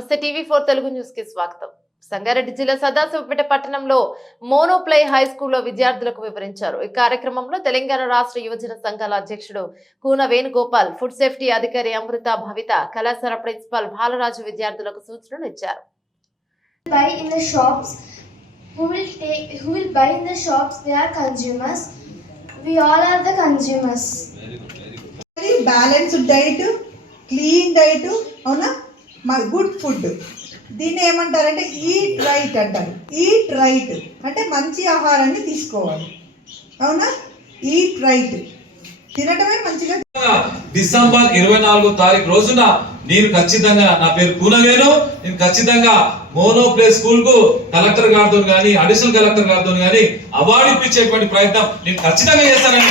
నమస్తే TV four Telugu న్యూస్కి స్వాగతం. సంగారెడ్డి జిల్లా సదాశివపేట పట్టణంలో మోనోప్లై హై స్కూల్లో విద్యార్థులకు వివరించారు. ఈ కార్యక్రమంలో తెలంగాణ రాష్ట్ర యువజన సంఘాల అధ్యక్షుడు కూన వేణుగోపాల్ ఫుడ్ సేఫ్టీ అధికారి అమృత భవిత కళాశాల ప్రిన్సిపాల్ బాలరాజు విద్యార్థులకు సూచనలు ఇచ్చారు. బ్యాలెన్స్డ్ డైట్ క్లీన్ డైట్ అవునా? మా గుడ్ ఫుడ్. దీన్ని ఏమంటారంటే ఈట్ రైట్ అంటారు. Eat right. అంటే మంచి ఆహారాన్ని తీసుకోవాలి. అవునా? Eat right. తినటమే మంచిగా డిసెంబర్ ఇరవై నాలుగో తారీఖు రోజున నేను ఖచ్చితంగా నా పేరు పూనవేను నేను ఖచ్చితంగా మోనో ప్లే స్కూల్కు కలెక్టర్ గారితో గానీ అడిషనల్ కలెక్టర్ గారితో గానీ అవార్డు ఇప్పించేటువంటి ప్రయత్నం నేను ఖచ్చితంగా చేస్తానని